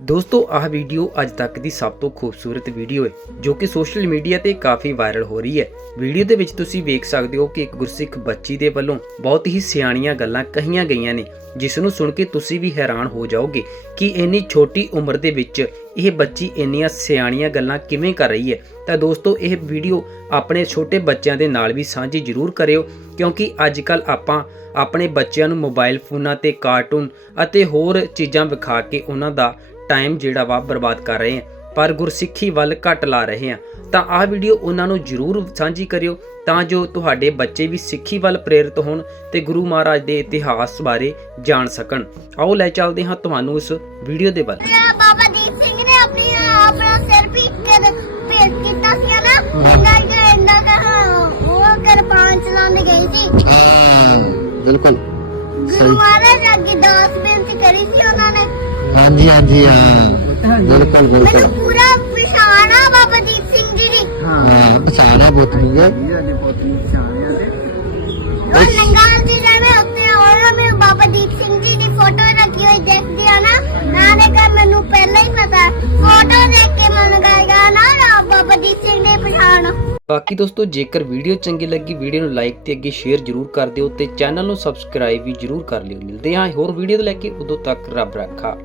ਦੋਸਤੋ, ਆਹ ਵੀਡੀਓ ਅੱਜ ਤੱਕ ਦੀ ਸਭ ਤੋਂ ਖੂਬਸੂਰਤ ਵੀਡੀਓ ਹੈ, ਜੋ ਕਿ ਸੋਸ਼ਲ ਮੀਡੀਆ ਤੇ ਕਾਫੀ ਵਾਇਰਲ ਹੋ ਰਹੀ ਹੈ। ਵੀਡੀਓ ਦੇ ਵਿੱਚ ਤੁਸੀਂ ਵੇਖ ਸਕਦੇ ਹੋ ਕਿ ਇੱਕ ਗੁਰਸਿੱਖ ਬੱਚੀ ਦੇ ਵੱਲੋਂ ਬਹੁਤ ਹੀ ਸਿਆਣੀਆਂ ਗੱਲਾਂ ਕਹੀਆਂ ਗਈਆਂ ਨੇ, ਜਿਸ ਨੂੰ ਸੁਣ ਕੇ ਤੁਸੀਂ ਵੀ ਹੈਰਾਨ ਹੋ ਜਾਓਗੇ ਕਿ ਇੰਨੀ ਛੋਟੀ ਉਮਰ ਦੇ ਵਿੱਚ ਇਹ ਬੱਚੀ ਇੰਨੀਆਂ ਸਿਆਣੀਆਂ ਗੱਲਾਂ ਕਿਵੇਂ ਕਰ ਰਹੀ ਹੈ। ਤਾਂ ਦੋਸਤੋ, ਇਹ ਵੀਡੀਓ ਆਪਣੇ ਛੋਟੇ ਬੱਚਿਆਂ ਦੇ ਨਾਲ ਵੀ ਸਾਂਝੀ ਜ਼ਰੂਰ ਕਰਿਓ, ਕਿਉਂਕਿ ਅੱਜ ਕੱਲ ਆਪਾਂ ਆਪਣੇ ਬੱਚਿਆਂ ਨੂੰ ਮੋਬਾਈਲ ਫੋਨਾਂ ਤੇ ਕਾਰਟੂਨ ਅਤੇ ਹੋਰ ਚੀਜ਼ਾਂ ਵਿਖਾ ਕੇ ਉਹਨਾਂ ਦਾ ਟਾਈਮ ਜਿਹੜਾ ਵਾ ਬਰਬਾਦ ਕਰ ਰਹੇ ਹਾਂ ਪਰ ਗੁਰਸਿੱਖੀ ਵੱਲ ਘੱਟ ਲਾ ਰਹੇ ਹਾਂ ਤਾਂ ਆਹ ਵੀਡੀਓ ਉਹਨਾਂ ਨੂੰ ਜ਼ਰੂਰ ਸਾਂਝੀ ਕਰਿਓ ਤਾਂ ਜੋ ਤੁਹਾਡੇ ਬੱਚੇ ਵੀ ਸਿੱਖੀ ਵੱਲ ਪ੍ਰੇਰਿਤ ਹੋਣ ਤੇ ਗੁਰੂ ਮਹਾਰਾਜ ਦੇ ਇਤਿਹਾਸ ਬਾਰੇ ਜਾਣ ਸਕਣ। ਆਓ ਲੈ ਚੱਲਦੇ ਹਾਂ ਤੁਹਾਨੂੰ ਇਸ ਵੀਡੀਓ ਦੇ ਵੱਲ। ਬਾਬਾ ਦੀਪ ਸਿੰਘ ਨੇ ਆਪਣੀ ਆਪਣਾ ਸਿਰ ਵੀ ਕਰ ਭੇਟ ਕੀਤਾ ਸੀ ਨਾ। ਇੰਨਾ ਕਿ ਇੰਨਾ ਕਿ ਉਹ ਕਿਰਪਾਨ ਚਲਾਉਂਦੇ ਗਏ ਸੀ। ਹਾਂ ਬਿਲਕੁਲ। ਗੁਰੂ ਮਹਾਰਾਜ ਅੱਗੇ ਦਾਸ ਬੇਨਤੀ ਕਰੀ ਸੀ ਉਹਨਾਂ ਨੇ। ਹਾਂਜੀ ਹਾਂਜੀ ਹਾਂ। ਬਿਲਕੁਲ ਮੈਨੂੰ ਬਿਲਕੁਲ ਪੂਰਾ ਪਛਾਣ ਬਾਬਾ ਦੀਪ ਸਿੰਘ ਜੀ ਦੀ ਹਾਂ। ਪਛਾਣਾ ਬਹੁਤ ਨਹੀਂ ਹੈ। ਉਹ ਲੰਗਾਲ ਜੀ ਰਹਿਣੇ ਉੱਤੇ ਉਹਨਾਂ ਨੇ ਬਾਬਾ ਦੀਪ ਸਿੰਘ ਜੀ ਦੀ ਫੋਟੋ ਰੱਖੀ ਹੋਈ ਦੇਖਦੀ ਆ ਨਾ ਨਾਲੇ ਕਾ ਮੈਨੂੰ ਪਹਿਲਾਂ ਹੀ ਪਤਾ। ਫੋਟੋ ਦੇਖ ਕੇ ਮਨ ਕਰ ਗਿਆ ਨਾ ਬਾਬਾ ਦੀਪ ਸਿੰਘ ਦੀ ਪਛਾਣ। ਬਾਕੀ ਦੋਸਤੋ ਜੇਕਰ ਵੀਡੀਓ ਚੰਗੀ ਲੱਗੀ ਵੀਡੀਓ ਨੂੰ ਲਾਈਕ ਤੇ ਅੱਗੇ ਸ਼ੇਅਰ ਜ਼ਰੂਰ ਕਰ ਦਿਓ ਤੇ ਚੈਨਲ ਨੂੰ ਸਬਸਕ੍ਰਾਈਬ ਵੀ ਜ਼ਰੂਰ ਕਰ ਲਿਓ। ਮਿਲਦੇ ਹਾਂ ਹੋਰ ਵੀਡੀਓ ਲੈ ਕੇ ਉਦੋਂ ਤੱਕ ਰੱਬ ਰੱਖਾ।